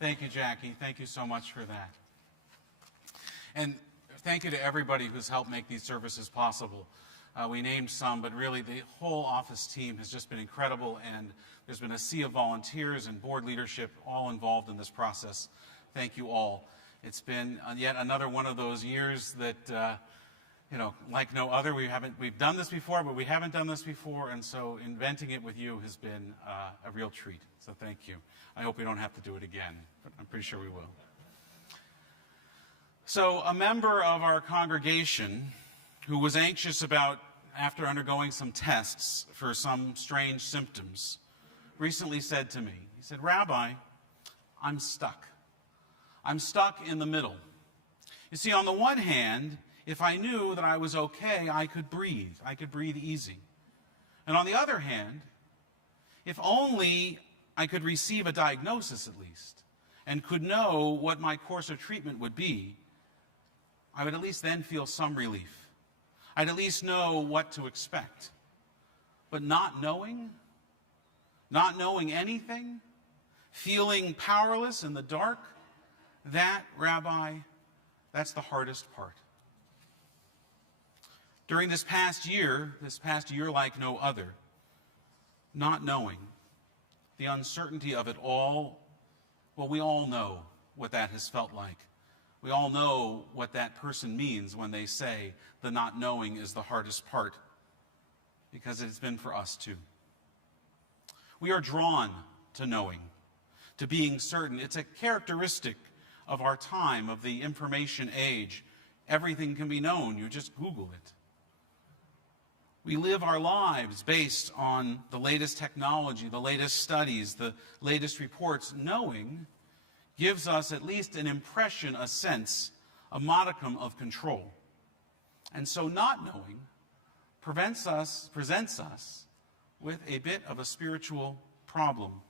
Thank you, Jackie. Thank you so much for that. And thank you to everybody who's helped make these services possible. We named some, but really the whole office team has just been incredible, and there's been a sea of volunteers and board leadership all involved in this process. Thank you all. It's been yet another one of those years that, like no other. We've done this before, but we haven't done this before, and so inventing it with you has been a real treat. So thank you. I hope we don't have to do it again, but I'm pretty sure we will. So a member of our congregation who was anxious after undergoing some tests for some strange symptoms, recently said to me, he said, "Rabbi, I'm stuck. I'm stuck in the middle. You see, on the one hand, if I knew that I was okay, I could breathe. I could breathe easy. And on the other hand, if only I could receive a diagnosis at least, and could know what my course of treatment would be, I would at least then feel some relief. I'd at least know what to expect. But not knowing anything, feeling powerless in the dark, that, Rabbi, that's the hardest part. During this past year like no other, not knowing, the uncertainty of it all, well, we all know what that has felt like. We all know what that person means when they say the not knowing is the hardest part, because it has been for us too. We are drawn to knowing, to being certain. It's a characteristic of our time, of the information age. Everything can be known. You just Google it. We live our lives based on the latest technology, the latest studies, the latest reports. Knowing gives us at least an impression, a sense, a modicum of control. And so not knowing presents us with a bit of a spiritual problem,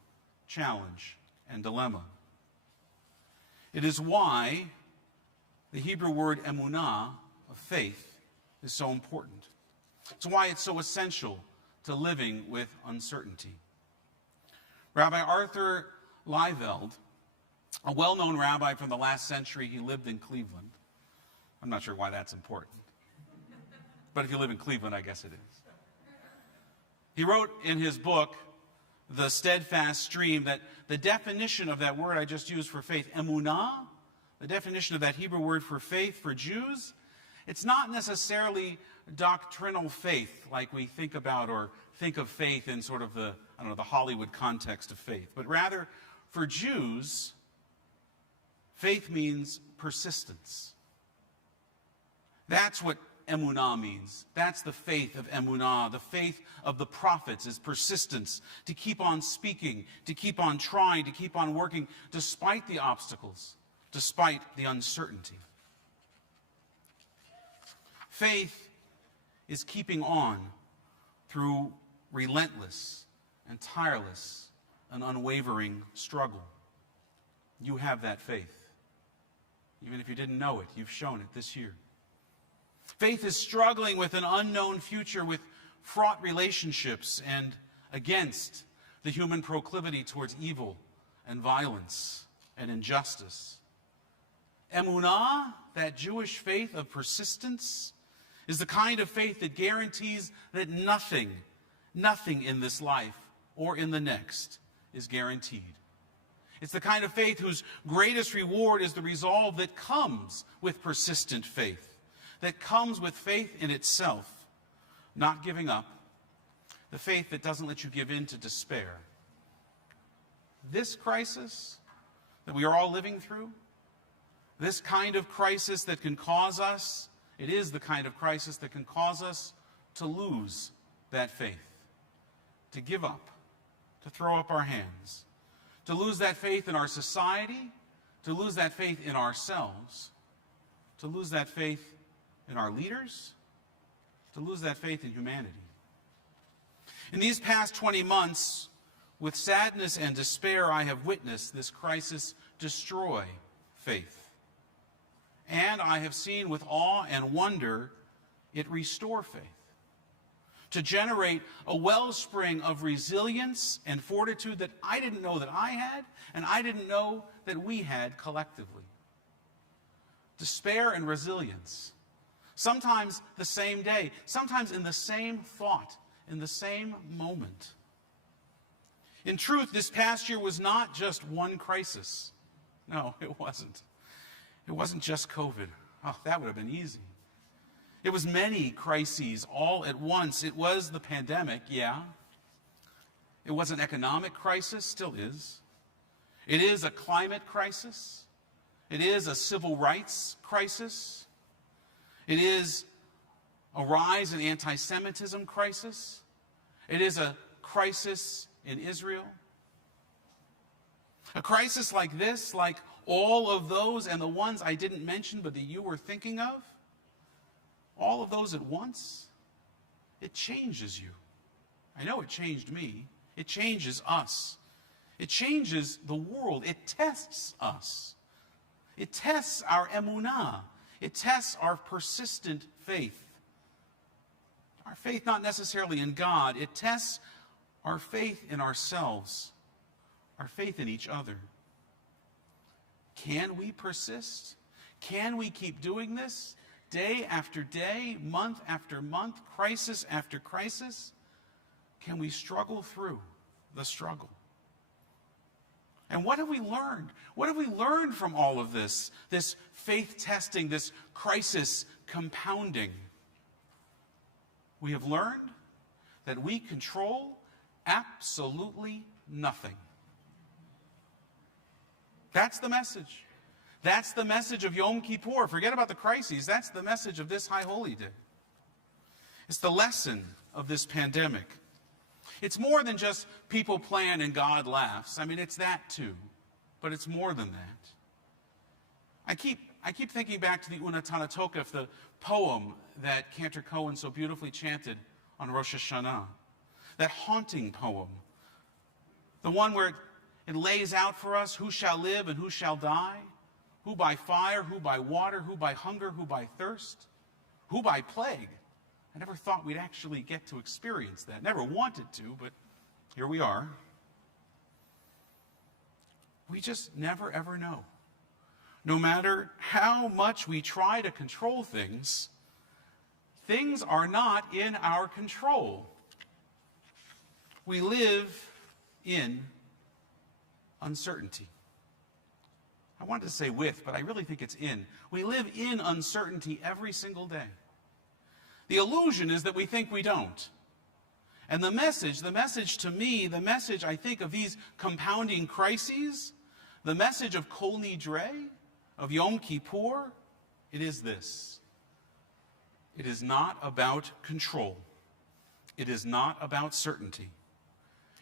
challenge, and dilemma. It is why the Hebrew word emunah, of faith, is so important. It's why it's so essential to living with uncertainty. Rabbi Arthur Lieveld, a well-known rabbi from the last century, he lived in Cleveland. I'm not sure why that's important. But if you live in Cleveland, I guess it is. He wrote in his book, The Steadfast Stream, that the definition of that word I just used for faith, emunah, the definition of that Hebrew word for faith for Jews, it's not necessarily doctrinal faith like we think about or think of faith in sort of the Hollywood context of faith. But rather, for Jews, faith means persistence. That's what emunah means. That's the faith of emunah. The faith of the prophets is persistence, to keep on speaking, to keep on trying, to keep on working, despite the obstacles, despite the uncertainty. Faith is keeping on through relentless and tireless and unwavering struggle. You have that faith. Even if you didn't know it, you've shown it this year. Faith is struggling with an unknown future, with fraught relationships, and against the human proclivity towards evil and violence and injustice. Emunah, that Jewish faith of persistence, is the kind of faith that guarantees that nothing in this life or in the next is guaranteed. It's the kind of faith whose greatest reward is the resolve that comes with persistent faith, that comes with faith in itself, not giving up, the faith that doesn't let you give in to despair. This crisis that we are all living through, this kind of crisis that can cause us, it is the kind of crisis that can cause us to lose that faith, to give up, to throw up our hands, to lose that faith in our society, to lose that faith in ourselves, to lose that faith in our leaders, to lose that faith in humanity. In these past 20 months, with sadness and despair, I have witnessed this crisis destroy faith. And I have seen with awe and wonder it restore faith. to generate a wellspring of resilience and fortitude that I didn't know that I had, and I didn't know that we had collectively. Despair and resilience, sometimes the same day, sometimes in the same thought, in the same moment. In truth, this past year was not just one crisis. No, it wasn't. It wasn't just COVID. Oh, that would have been easy. It was many crises all at once. It was the pandemic, yeah. It was an economic crisis, still is. It is a climate crisis. It is a civil rights crisis. It is a rise in anti-Semitism crisis. It is a crisis in Israel. A crisis like this, like all of those and the ones I didn't mention but that you were thinking of, all of those at once, it changes you. I know it changed me. It changes us. It changes the world. It tests us. It tests our emunah. It tests our persistent faith. Our faith not necessarily in God. It tests our faith in ourselves, our faith in each other. Can we persist? Can we keep doing this? Day after day, month after month, crisis after crisis? Can we struggle through the struggle? And what have we learned? What have we learned from all of this? This faith testing, this crisis compounding. We have learned that we control absolutely nothing. That's the message. That's the message of Yom Kippur. Forget about the crises. That's the message of this High Holy Day. It's the lesson of this pandemic. It's more than just people plan and God laughs. I mean, it's that too. But it's more than that. I keep thinking back to the Una Tanatokef, the poem that Cantor Cohen so beautifully chanted on Rosh Hashanah. That haunting poem. The one where it lays out for us who shall live and who shall die. Who by fire, who by water, who by hunger, who by thirst, who by plague. I never thought we'd actually get to experience that. Never wanted to, but here we are. We just never ever know. No matter how much we try to control things, things are not in our control. We live in uncertainty. I wanted to say with, but I really think it's in. We live in uncertainty every single day. The illusion is that we think we don't. And the message to me, the message I think of these compounding crises, the message of Kol Nidrei, of Yom Kippur, it is this. It is not about control. It is not about certainty.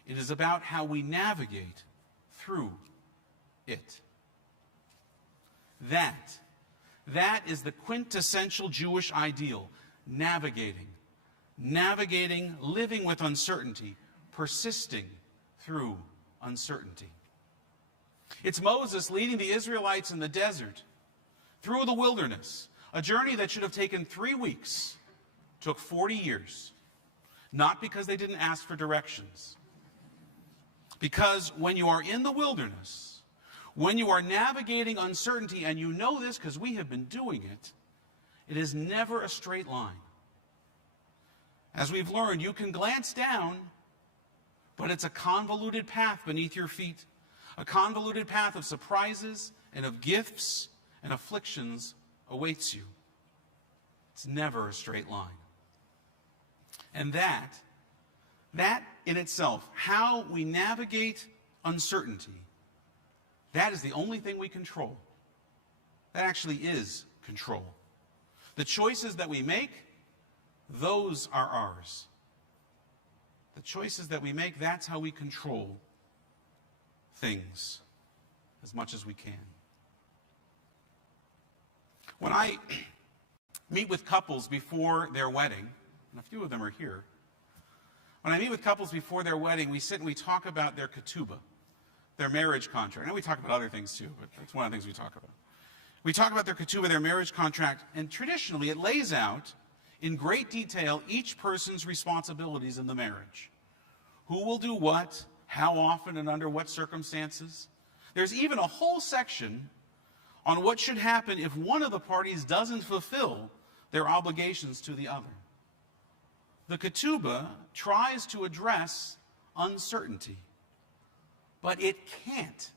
It is about how we navigate through it. That is the quintessential Jewish ideal. Navigating, living with uncertainty, persisting through uncertainty. It's Moses leading the Israelites in the desert, through the wilderness, a journey that should have taken 3 weeks, took 40 years. Not because they didn't ask for directions. Because when you are in the wilderness, when you are navigating uncertainty, and you know this because we have been doing it, it is never a straight line. As we've learned, you can glance down, but it's a convoluted path beneath your feet, a convoluted path of surprises and of gifts and afflictions awaits you. It's never a straight line. And that in itself, how we navigate uncertainty, that is the only thing we control. That actually is control. The choices that we make, those are ours. The choices that we make, that's how we control things as much as we can. When I meet with couples before their wedding, and a few of them are here, when I meet with couples before their wedding, we sit and we talk about their ketubah, their marriage contract. I know we talk about other things too, but that's one of the things we talk about. We talk about their ketubah, their marriage contract, and traditionally it lays out in great detail each person's responsibilities in the marriage. Who will do what, how often, and under what circumstances. There's even a whole section on what should happen if one of the parties doesn't fulfill their obligations to the other. The ketubah tries to address uncertainty, but it can't.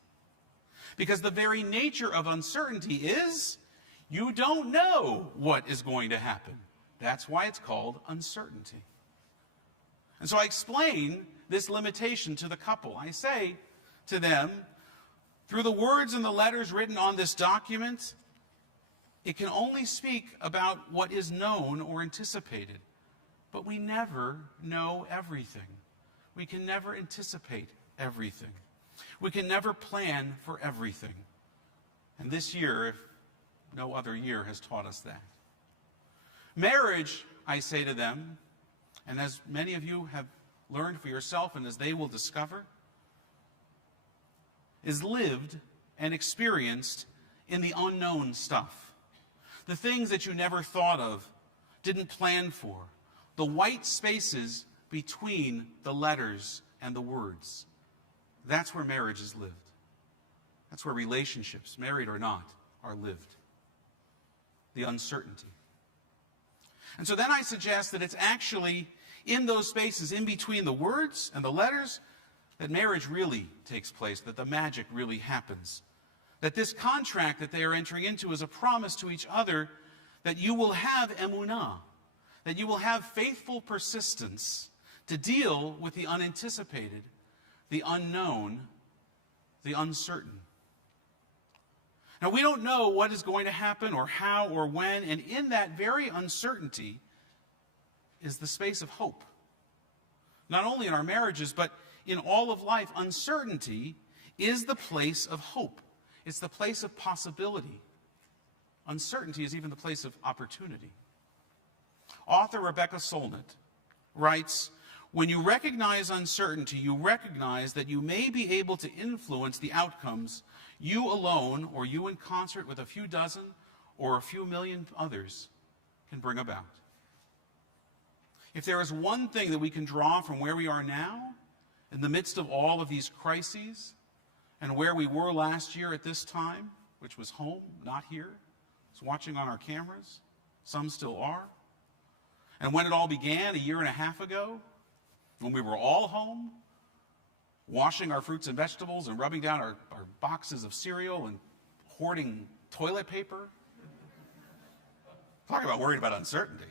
Because the very nature of uncertainty is you don't know what is going to happen. That's why it's called uncertainty. And so I explain this limitation to the couple. I say to them, through the words and the letters written on this document, it can only speak about what is known or anticipated. But we never know everything. We can never anticipate everything. We can never plan for everything. And this year, if no other year, has taught us that. Marriage, I say to them, and as many of you have learned for yourself and as they will discover, is lived and experienced in the unknown stuff. The things that you never thought of, didn't plan for. The white spaces between the letters and the words. That's where marriage is lived. That's where relationships, married or not, are lived. The uncertainty. And so then I suggest that it's actually in those spaces in between the words and the letters that marriage really takes place, that the magic really happens. That this contract that they are entering into is a promise to each other that you will have emunah, that you will have faithful persistence to deal with the unanticipated, the unknown, the uncertain. Now, we don't know what is going to happen or how or when, and in that very uncertainty is the space of hope. Not only in our marriages, but in all of life, uncertainty is the place of hope. It's the place of possibility. Uncertainty is even the place of opportunity. Author Rebecca Solnit writes, "When you recognize uncertainty, you recognize that you may be able to influence the outcomes you alone, or you in concert with a few dozen or a few million others, can bring about." If there is one thing that we can draw from where we are now, in the midst of all of these crises, and where we were last year at this time, which was home, not here, was watching on our cameras, some still are, and when it all began a year and a half ago, when we were all home, washing our fruits and vegetables and rubbing down our boxes of cereal and hoarding toilet paper. Talk about worried about uncertainty.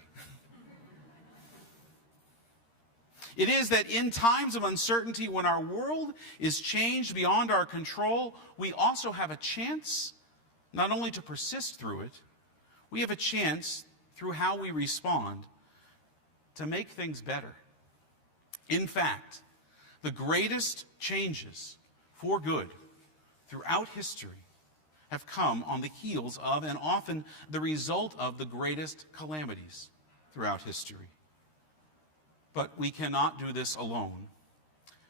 It is that in times of uncertainty, when our world is changed beyond our control, we also have a chance not only to persist through it, we have a chance through how we respond to make things better. In fact, the greatest changes for good throughout history have come on the heels of and often the result of the greatest calamities throughout history. But we cannot do this alone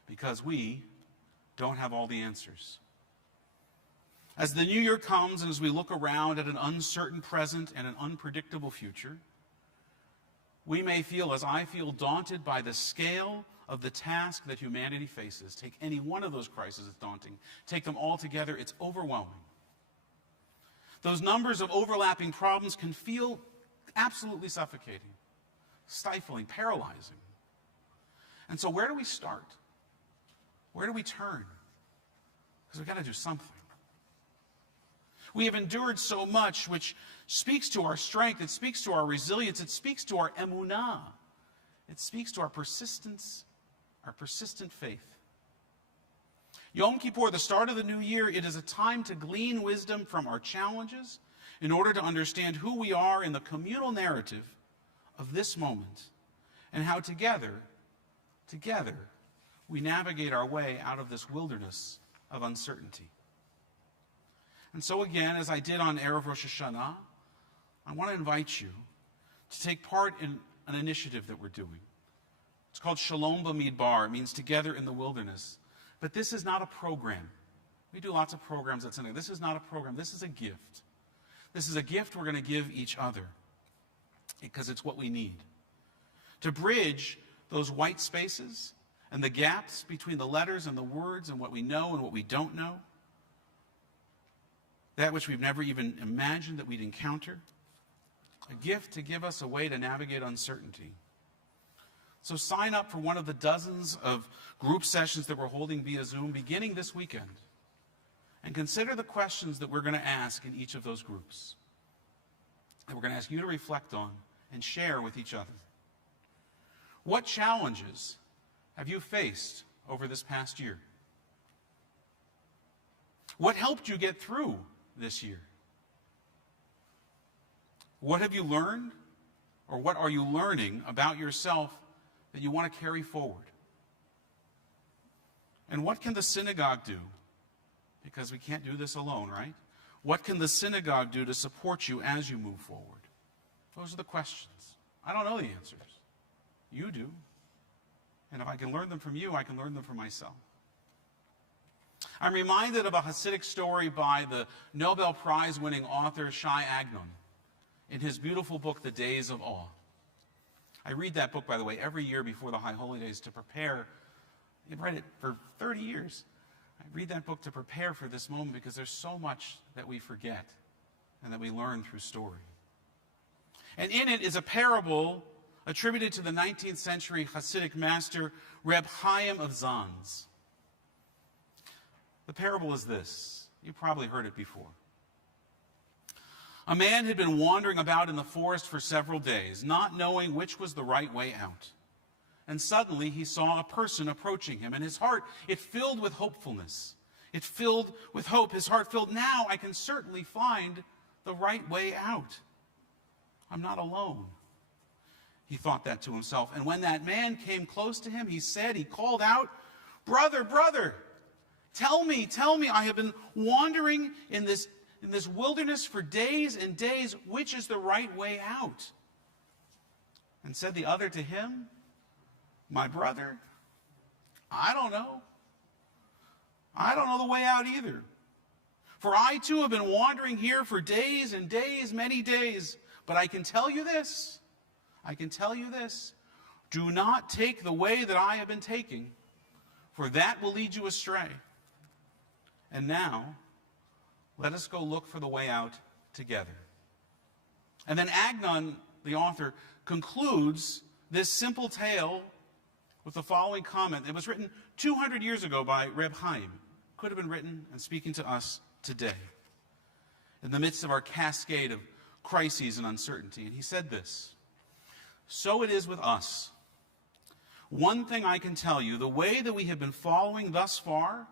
because we don't have all the answers. As the new year comes and as we look around at an uncertain present and an unpredictable future, we may feel, as I feel, daunted by the scale of the task that humanity faces. Take any one of those crises, it's daunting. Take them all together, it's overwhelming. Those numbers of overlapping problems can feel absolutely suffocating, stifling, paralyzing. And so where do we start? Where do we turn? Because we've got to do something. We have endured so much, which speaks to our strength, it speaks to our resilience, it speaks to our emunah. It speaks to our persistence, our persistent faith. Yom Kippur, the start of the new year, it is a time to glean wisdom from our challenges in order to understand who we are in the communal narrative of this moment and how together, we navigate our way out of this wilderness of uncertainty. And so again, as I did on Erev Rosh Hashanah, I want to invite you to take part in an initiative that we're doing. It's called Sholom Bamidbar. It means together in the wilderness. But this is not a program. We do lots of programs that's in there. This is not a program. This is a gift. This is a gift we're going to give each other. because it's what we need. To bridge those white spaces and the gaps between the letters and the words and what we know and what we don't know. That which we've never even imagined that we'd encounter. A gift to give us a way to navigate uncertainty. So sign up for one of the dozens of group sessions that we're holding via Zoom beginning this weekend. And consider the questions that we're going to ask in each of those groups. That we're going to ask you to reflect on and share with each other. What challenges have you faced over this past year? What helped you get through this year? What have you learned, or what are you learning about yourself that you want to carry forward? And what can the synagogue do? Because we can't do this alone, right? What can the synagogue do to support you as you move forward? Those are the questions. I don't know the answers. You do. And if I can learn them from you, I can learn them from myself. I'm reminded of a Hasidic story by the Nobel Prize-winning author Shai Agnon in his beautiful book, The Days of Awe. I read that book, by the way, every year before the High Holy Days to prepare. I've read it for 30 years. I read that book to prepare for this moment because there's so much that we forget and that we learn through story. And in it is a parable attributed to the 19th century Hasidic master Reb Chaim of Zanz. The parable is this. You probably heard it before. A man had been wandering about in the forest for several days, not knowing which was the right way out. And suddenly he saw a person approaching him, and his heart, it filled with hopefulness. It filled with hope. His heart filled, now I can certainly find the right way out. I'm not alone. He thought that to himself. And when that man came close to him, he called out, brother, brother, tell me, I have been wandering in this wilderness for days and days. Which is the right way out? And said the other to him, my brother, I don't know. I don't know the way out either. For I too have been wandering here for days and days, many days. But I can tell you this. Do not take the way that I have been taking, for that will lead you astray. And now, let us go look for the way out together. And then Agnon, the author, concludes this simple tale with the following comment. It was written 200 years ago by Reb Chaim. Could have been written and speaking to us today, in the midst of our cascade of crises and uncertainty. And he said this, so it is with us. One thing I can tell you, the way that we have been following thus far,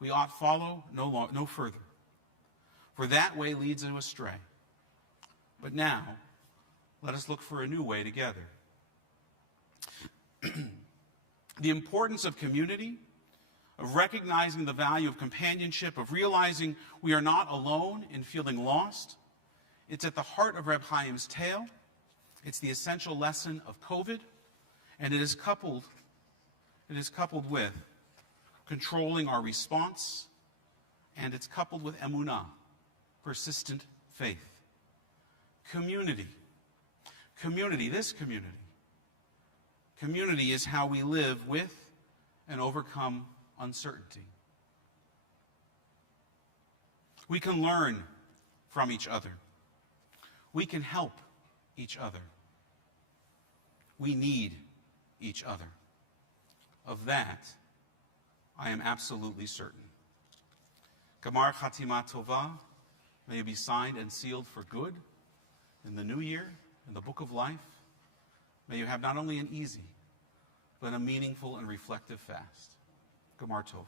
we ought follow no further. For that way leads us astray. But now, let us look for a new way together. The importance of community, of recognizing the value of companionship, of realizing we are not alone in feeling lost. It's at the heart of Reb Chaim's tale. It's the essential lesson of COVID, and it is coupled with controlling our response, and it's coupled with emunah, persistent faith. Community. This community. Community is how we live with and overcome uncertainty. We can learn from each other. We can help each other. We need each other. Of that, I am absolutely certain. Gamar Chatima Tova, may it be signed and sealed for good in the new year, in the book of life. May you have not only an easy, but a meaningful and reflective fast. Gamar Tov.